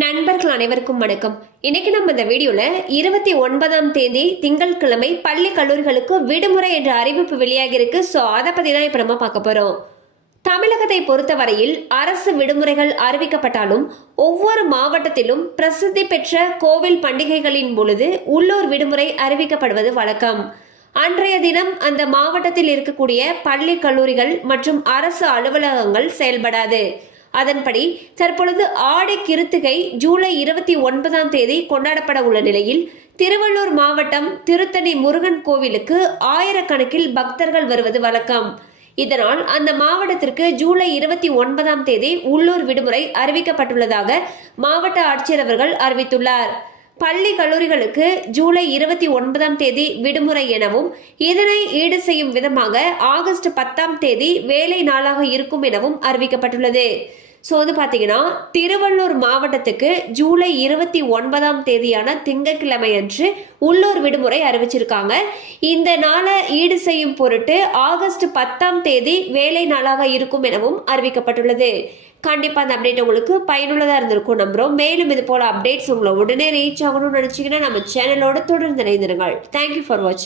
நண்பர்கள் அனைவருக்கும் வணக்கம். இன்னைக்கு நம்ம இந்த வீடியோல இருபத்தி ஒன்பதாம் தேதி திங்கட்கிழமை பள்ளி கல்லூரிகளுக்கு விடுமுறை என்ற அறிவிப்பு வெளியாகி இருக்கு. ஸோ அதை பத்தி தான் இப்ப நம்ம பார்க்க போறோம். தமிழகத்தை பொறுத்தவரையில் அரசு விடுமுறைகள் அறிவிக்கப்பட்டாலும் ஒவ்வொரு மாவட்டத்திலும் பிரசித்தி பெற்ற கோவில் பண்டிகைகளின் பொழுது உள்ளூர் விடுமுறை அறிவிக்கப்படுவது வழக்கம். அன்றைய தினம் அந்த மாவட்டத்தில் இருக்கக்கூடிய பள்ளி கல்லூரிகள் மற்றும் அரசு அலுவலகங்கள் செயல்படாது. அதன்படி தற்பொழுது ஆடை கிருத்திகை ஜூலை இருபத்தி ஒன்பதாம் தேதி கொண்டாடப்பட உள்ள நிலையில் திருவள்ளூர் மாவட்டம் திருத்தணி முருகன் கோவிலுக்கு ஆயிரக்கணக்கில் பக்தர்கள் வருவது வழக்கம். இதனால் அந்த மாவட்டத்திற்கு ஜூலை இருபத்தி ஒன்பதாம் தேதி உள்ளூர் விடுமுறை அறிவிக்கப்பட்டுள்ளதாக மாவட்ட ஆட்சியர் அவர்கள் அறிவித்துள்ளார். பள்ளி கல்லூரிகளுக்கு ஜூலை இருபத்தி ஒன்பதாம் தேதி விடுமுறை எனவும் இதனை ஈடு செய்யும் விதமாக ஆகஸ்ட் பத்தாம் தேதி வேலை நாளாக இருக்கும் எனவும் அறிவிக்கப்பட்டுள்ளது. ஸோ வந்து பார்த்தீங்கன்னா திருவள்ளூர் மாவட்டத்துக்கு ஜூலை இருபத்தி ஒன்பதாம் தேதியான திங்கட்கிழமை அன்று உள்ளூர் விடுமுறை அறிவிச்சிருக்காங்க. இந்த நாளை ஈடு செய்யும் பொருட்டு ஆகஸ்ட் பத்தாம் தேதி வேலை நாளாக இருக்கும் எனவும் அறிவிக்கப்பட்டுள்ளது. கண்டிப்பாக அந்த அப்டேட் உங்களுக்கு பயனுள்ளதாக இருந்திருக்கும் நம்புகிறோம் மேலும் இது போல அப்டேட்ஸ் உங்களை உடனே ரீச் ஆகணும்னு நினச்சிங்கன்னா நம்ம சேனலோட தொடர்ந்து இணைந்திருங்கள். தேங்க்யூ ஃபார் வாட்சிங்